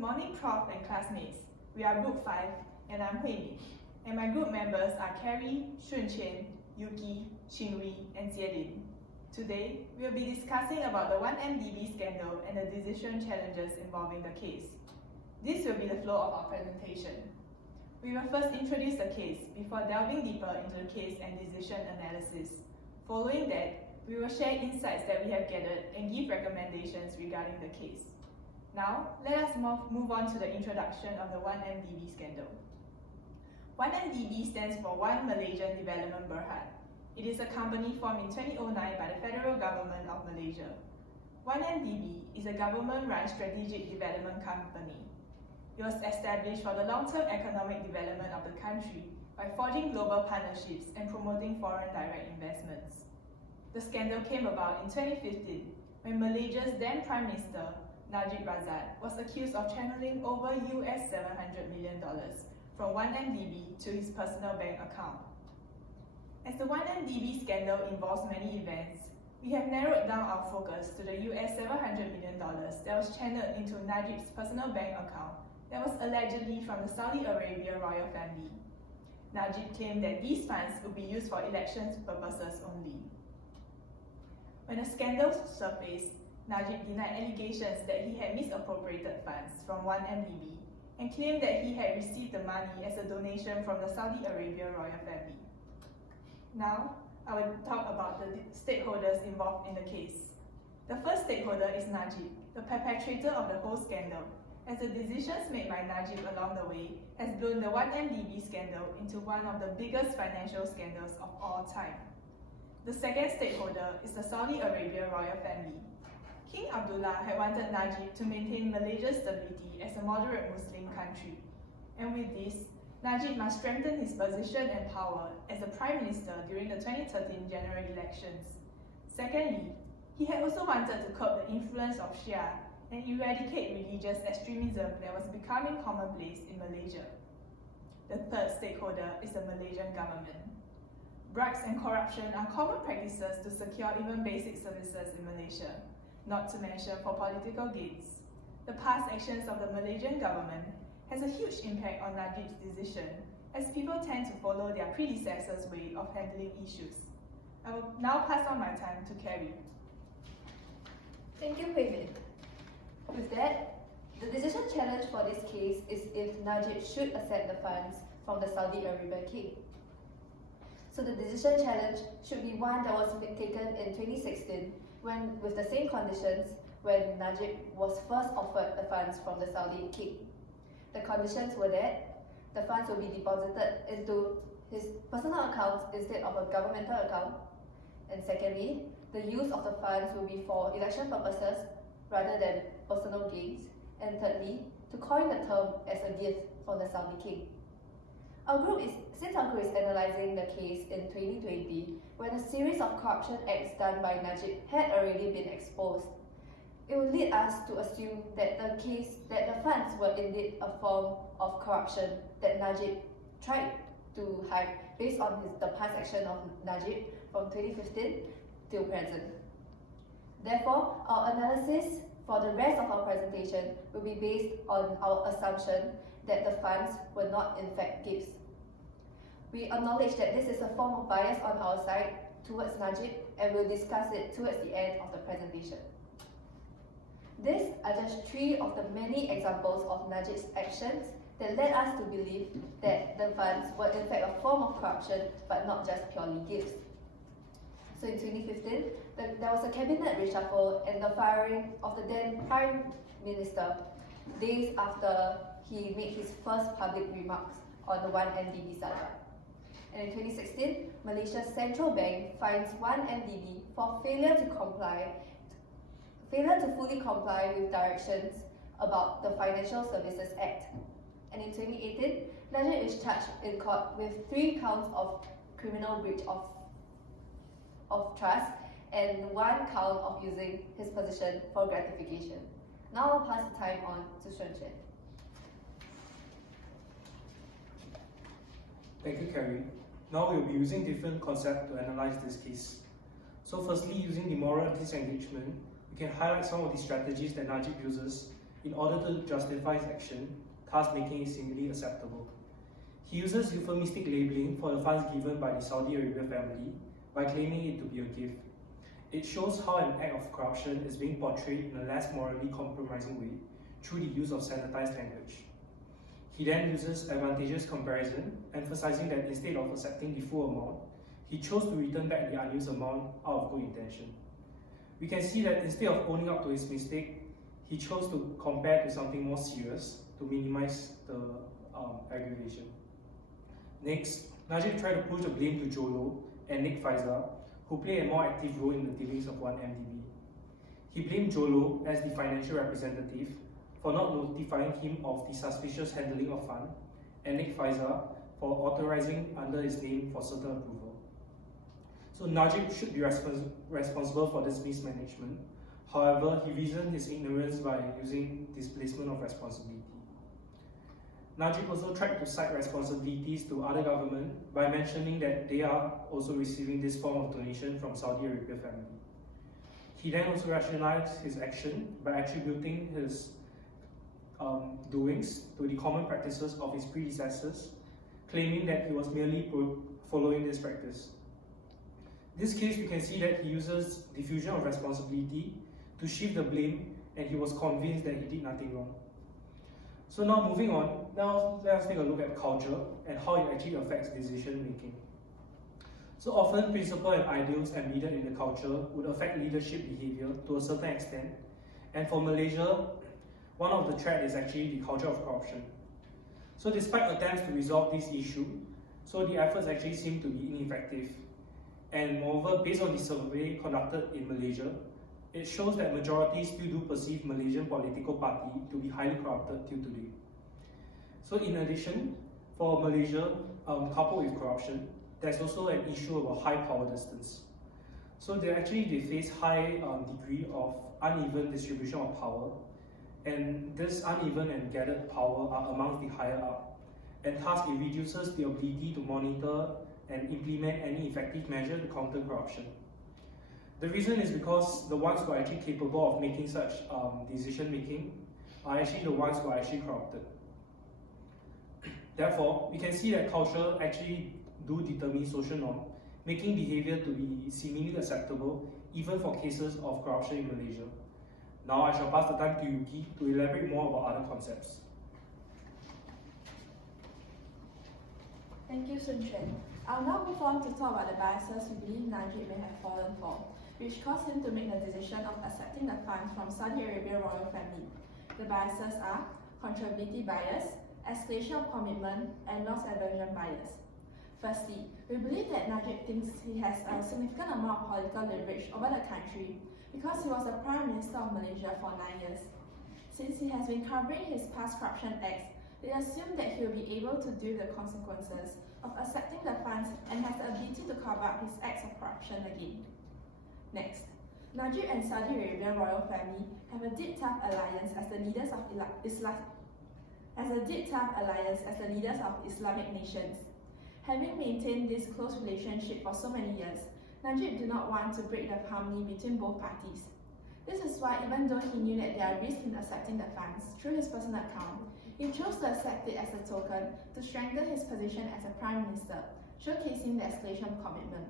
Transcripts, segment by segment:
Good morning, Prof and classmates. We are Group 5 and I'm Hui Min. And my group members are Carrie, Shun Chen, Yuki, Qingwei and Jielin. Today, we will be discussing about the 1MDB scandal and the decision challenges involving the case. This will be the flow of our presentation. We will first introduce the case before delving deeper into the case and decision analysis. Following that, we will share insights that we have gathered and give recommendations regarding the case. Now, let us move on to the introduction of the 1MDB scandal. 1MDB stands for One Malaysian Development Berhad. It is a company formed in 2009 by the federal government of Malaysia. 1MDB is a government-run strategic development company. It was established for the long-term economic development of the country by forging global partnerships and promoting foreign direct investments. The scandal came about in 2015 when Malaysia's then Prime Minister, Najib Razak, was accused of channeling over US $700 million from 1MDB to his personal bank account. As the 1MDB scandal involves many events, we have narrowed down our focus to the US $700 million that was channeled into Najib's personal bank account that was allegedly from the Saudi Arabia royal family. Najib claimed that these funds would be used for elections purposes only. When the scandal surfaced, Najib denied allegations that he had misappropriated funds from 1MDB and claimed that he had received the money as a donation from the Saudi Arabia royal family. Now, I will talk about the stakeholders involved in the case. The first stakeholder is Najib, the perpetrator of the whole scandal, as the decisions made by Najib along the way has blown the 1MDB scandal into one of the biggest financial scandals of all time. The second stakeholder is the Saudi Arabia royal family. King Abdullah had wanted Najib to maintain Malaysia's stability as a moderate Muslim country. And with this, Najib must strengthen his position and power as the Prime Minister during the 2013 general elections. Secondly, he had also wanted to curb the influence of Shia and eradicate religious extremism that was becoming commonplace in Malaysia. The third stakeholder is the Malaysian government. Bribes and corruption are common practices to secure even basic services in Malaysia, not to mention for political gains. The past actions of the Malaysian government has a huge impact on Najib's decision, as people tend to follow their predecessors' way of handling issues. I will now pass on my time to Carrie. Thank you, Hui Min. With that, the decision challenge for this case is if Najib should accept the funds from the Saudi Arabia king. So the decision challenge should be one that was taken in 2016 when, with the same conditions, when Najib was first offered the funds from the Saudi king. The conditions were that the funds will be deposited into his personal account instead of a governmental account. And secondly, the use of the funds will be for election purposes rather than personal gains. And thirdly, to coin the term as a gift from the Saudi king. Since our group is analysing the case in 2020, when a series of corruption acts done by Najib had already been exposed, it would lead us to assume that the funds were indeed a form of corruption that Najib tried to hide based on the past action of Najib from 2015 till present. Therefore, our analysis for the rest of our presentation will be based on our assumption that the funds were not in fact gifts. We acknowledge that this is a form of bias on our side towards Najib, and we'll discuss it towards the end of the presentation. These are just three of the many examples of Najib's actions that led us to believe that the funds were in fact a form of corruption, but not just purely gifts. So in 2015, there was a cabinet reshuffle and the firing of the then Prime Minister days after he made his first public remarks on the 1MDB saga. And in 2016, Malaysia's central bank fines 1MDB for failure to fully comply with directions about the Financial Services Act. And in 2018, Najib is charged in court with 3 counts of criminal breach of trust and 1 count of using his position for gratification. Now I'll pass the time on to Shun Chen. Thank you, Carrie. Now we'll be using different concepts to analyze this case. So firstly, using the moral disengagement, we can highlight some of the strategies that Najib uses in order to justify his action, thus making it seemingly acceptable. He uses euphemistic labeling for the funds given by the Saudi Arabia family by claiming it to be a gift. It shows how an act of corruption is being portrayed in a less morally compromising way through the use of sanitized language. He then uses advantageous comparison, emphasizing that instead of accepting the full amount, he chose to return back the unused amount out of good intention. We can see that instead of owning up to his mistake, he chose to compare to something more serious to minimize the aggravation. Next, Najib tried to push the blame to Jolo and Nick Faisal, who play a more active role in the dealings of 1MDB. He blamed Jolo as the financial representative for not notifying him of the suspicious handling of funds, and Nick Faisal for authorizing under his name for certain approval. So Najib should be responsible for this mismanagement. However, he reasoned his ignorance by using displacement of responsibility. Najib also tried to cite responsibilities to other government by mentioning that they are also receiving this form of donation from Saudi Arabia family. He then also rationalized his action by attributing his doings to the common practices of his predecessors, claiming that he was merely following this practice. In this case, we can see that he uses diffusion of responsibility to shift the blame, and he was convinced that he did nothing wrong. So now moving on, now let us take a look at culture and how it actually affects decision making. So often principles and ideals embedded in the culture would affect leadership behavior to a certain extent, and for Malaysia, one of the threats is actually the culture of corruption. So despite attempts to resolve this issue, so the efforts actually seem to be ineffective. And moreover, based on the survey conducted in Malaysia, it shows that majority still do perceive Malaysian political party to be highly corrupted till today. So in addition, for Malaysia, coupled with corruption, there's also an issue about high power distance. So they face high degree of uneven distribution of power, and this uneven and gathered power are amongst the higher up, and thus it reduces the ability to monitor and implement any effective measure to counter corruption. The reason is because the ones who are actually capable of making such decision making are actually the ones who are actually corrupted. Therefore, we can see that culture actually do determine social norm, making behavior to be seemingly acceptable even for cases of corruption in Malaysia. Now I shall pass the time to Yuki to elaborate more about other concepts. Thank you, Sun Quan. I'll now move on to talk about the biases we believe Najib may have fallen for, which caused him to make the decision of accepting the funds from Saudi Arabia royal family. The biases are controllability bias, escalation of commitment, and loss aversion bias. Firstly, we believe that Najib thinks he has a significant amount of political leverage over the country because he was the Prime Minister of Malaysia for 9 years. Since he has been covering his past corruption acts, they assume that he will be able to deal with the consequences of accepting the funds and has the ability to cover up his acts of corruption again. Next, Najib and Saudi Arabia royal family have a deep tough alliance as the leaders of Islamic nations. Having maintained this close relationship for so many years, Najib did not want to break the harmony between both parties. This is why, even though he knew that there are risks in accepting the funds through his personal account, he chose to accept it as a token to strengthen his position as a Prime Minister, showcasing the escalation of commitment.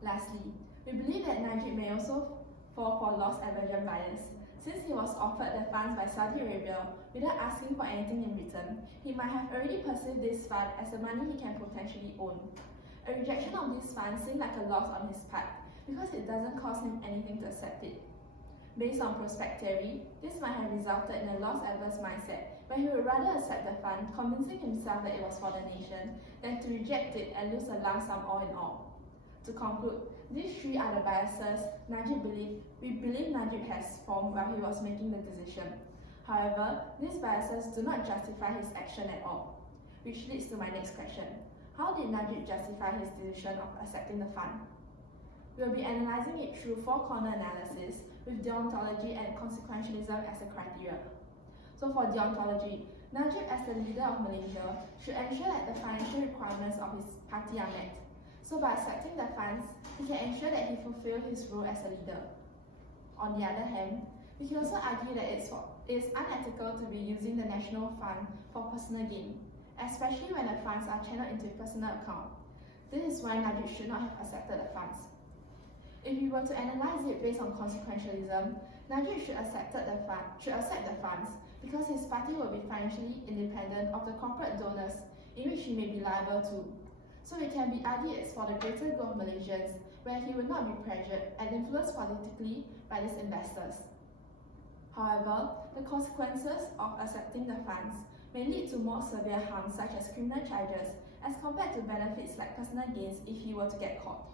Lastly, we believe that Najib may also fall for loss aversion bias. Since he was offered the funds by Saudi Arabia without asking for anything in return, he might have already perceived this fund as the money he can potentially own. A rejection of these funds seemed like a loss on his part because it doesn't cost him anything to accept it. Based on prospect theory, this might have resulted in a loss-averse mindset where he would rather accept the fund, convincing himself that it was for the nation, than to reject it and lose a lump sum all in all. To conclude, these three are the biases we believe Najib has formed while he was making the decision. However, these biases do not justify his action at all. Which leads to my next question. How did Najib justify his decision of accepting the fund? We will be analysing it through four-corner analysis with deontology and consequentialism as a criteria. So for deontology, Najib as the leader of Malaysia should ensure that the financial requirements of his party are met. So by accepting the funds, he can ensure that he fulfills his role as a leader. On the other hand, we can also argue that It is unethical to be using the national fund for personal gain, especially when the funds are channeled into a personal account. This is why Najib should not have accepted the funds. If we were to analyze it based on consequentialism, Najib should accept the funds because his party will be financially independent of the corporate donors in which he may be liable to. So it can be argued it's for the greater good of Malaysians, where he will not be pressured and influenced politically by these investors. However, the consequences of accepting the funds may lead to more severe harm such as criminal charges as compared to benefits like personal gains if he were to get caught.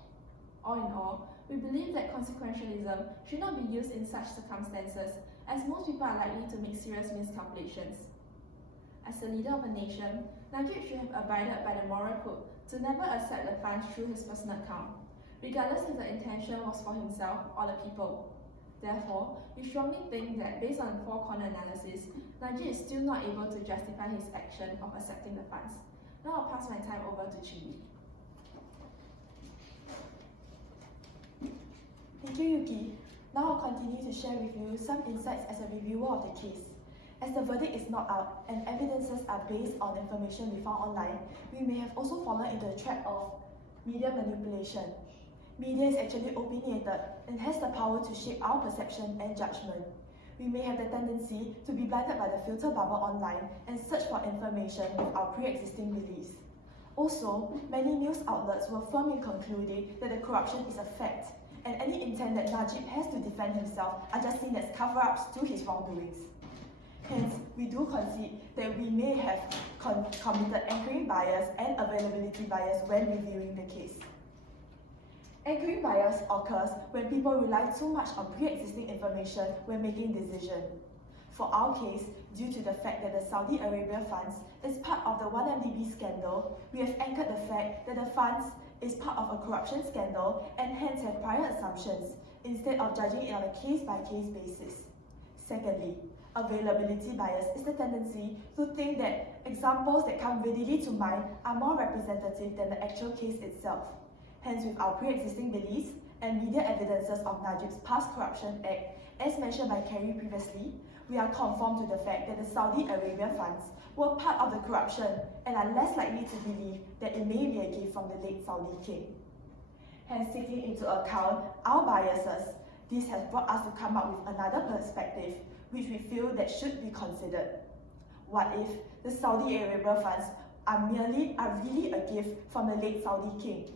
All in all, we believe that consequentialism should not be used in such circumstances as most people are likely to make serious miscalculations. As the leader of a nation, Najib should have abided by the moral code to never accept the funds through his personal account, regardless if the intention was for himself or the people. Therefore, we strongly think that based on four-corner analysis, Najib is still not able to justify his action of accepting the funds. Now I'll pass my time over to Chidi. Thank you, Yuki. Now I'll continue to share with you some insights as a reviewer of the case. As the verdict is not out and evidences are based on information we found online, we may have also fallen into the trap of media manipulation. Media is actually opinionated and has the power to shape our perception and judgment. We may have the tendency to be blinded by the filter bubble online and search for information with our pre-existing beliefs. Also, many news outlets were firm in concluding that the corruption is a fact, and any intent that Najib has to defend himself are just seen as cover-ups to his wrongdoings. Hence, we do concede that we may have committed anchoring bias and availability bias when reviewing the case. Anchoring bias occurs when people rely too much on pre-existing information when making decisions. For our case, due to the fact that the Saudi Arabia funds is part of the 1MDB scandal, we have anchored the fact that the funds is part of a corruption scandal and hence have prior assumptions, instead of judging it on a case-by-case basis. Secondly, availability bias is the tendency to think that examples that come readily to mind are more representative than the actual case itself. Hence, with our pre-existing beliefs and media evidences of Najib's past corruption act, as mentioned by Kerry previously, we are conformed to the fact that the Saudi Arabia funds were part of the corruption and are less likely to believe that it may be a gift from the late Saudi king. Hence, taking into account our biases, this has brought us to come up with another perspective which we feel that should be considered. What if the Saudi Arabia funds are really a gift from the late Saudi king?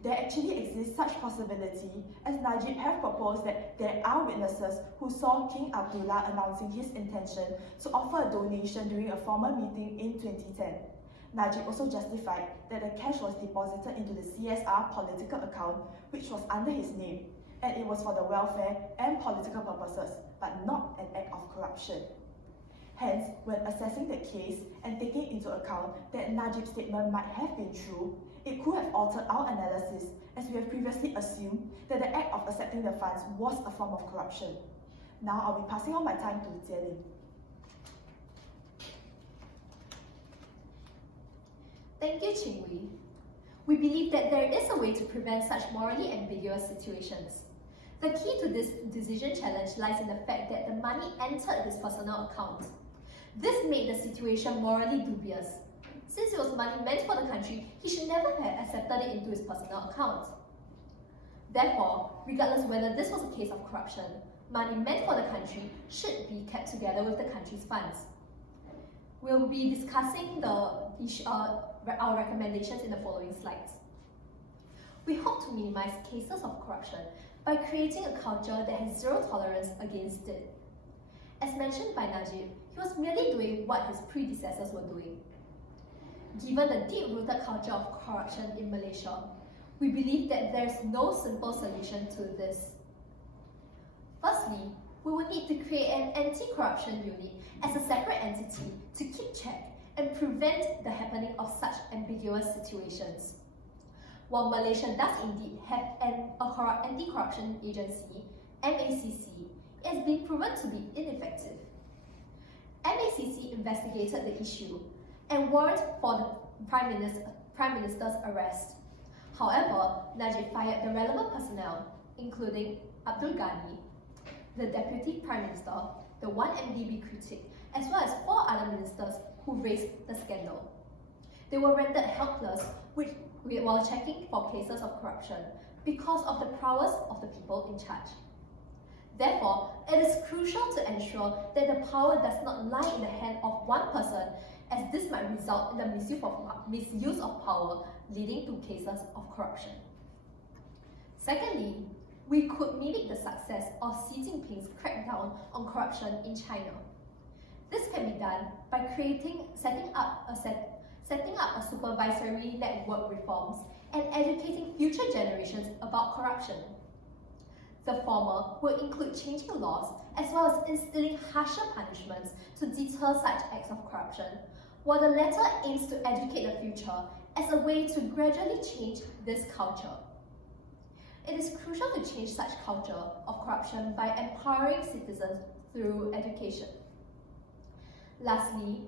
There actually exists such possibility, as Najib have proposed that there are witnesses who saw King Abdullah announcing his intention to offer a donation during a formal meeting in 2010. Najib also justified that the cash was deposited into the CSR political account, which was under his name, and it was for the welfare and political purposes, but not an act of corruption. Hence, when assessing the case and taking into account that Najib's statement might have been true, it could have altered our analysis, as we have previously assumed that the act of accepting the funds was a form of corruption. Now I'll be passing on my time to Jielin. Thank you, Qingwei. We believe that there is a way to prevent such morally ambiguous situations. The key to this decision challenge lies in the fact that the money entered his personal account. This made the situation morally dubious. Since it was money meant for the country, he should never have accepted it into his personal account. Therefore, regardless whether this was a case of corruption, money meant for the country should be kept together with the country's funds. We'll be discussing our recommendations in the following slides. We hope to minimize cases of corruption by creating a culture that has zero tolerance against it. As mentioned by Najib, he was merely doing what his predecessors were doing. Given the deep-rooted culture of corruption in Malaysia, we believe that there is no simple solution to this. Firstly, we will need to create an anti-corruption unit as a separate entity to keep check and prevent the happening of such ambiguous situations. While Malaysia does indeed have an anti-corruption agency, MACC, it has been proven to be ineffective. MACC investigated the issue and warrant for the Prime Minister's arrest. However, Najib fired the relevant personnel, including Abdul Ghani, the Deputy Prime Minister, the 1MDB critic, as well as 4 other ministers who raised the scandal. They were rendered helpless while checking for cases of corruption because of the prowess of the people in charge. Therefore, it is crucial to ensure that the power does not lie in the hand of one person, as this might result in the misuse of power, leading to cases of corruption. Secondly, we could mimic the success of Xi Jinping's crackdown on corruption in China. This can be done by setting up a supervisory network reforms and educating future generations about corruption. The former will include changing laws as well as instilling harsher punishments to deter such acts of corruption, while the latter aims to educate the future as a way to gradually change this culture. It is crucial to change such culture of corruption by empowering citizens through education. Lastly,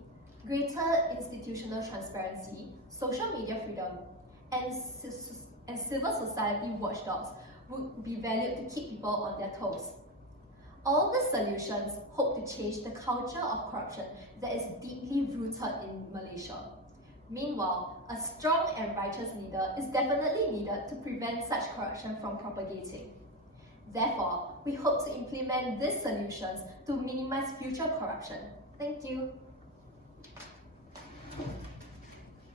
greater institutional transparency, social media freedom, and civil society watchdogs would be valued to keep people on their toes. All the solutions hope to change the culture of corruption that is deeply rooted in Malaysia. Meanwhile, a strong and righteous leader is definitely needed to prevent such corruption from propagating. Therefore, we hope to implement these solutions to minimize future corruption. Thank you.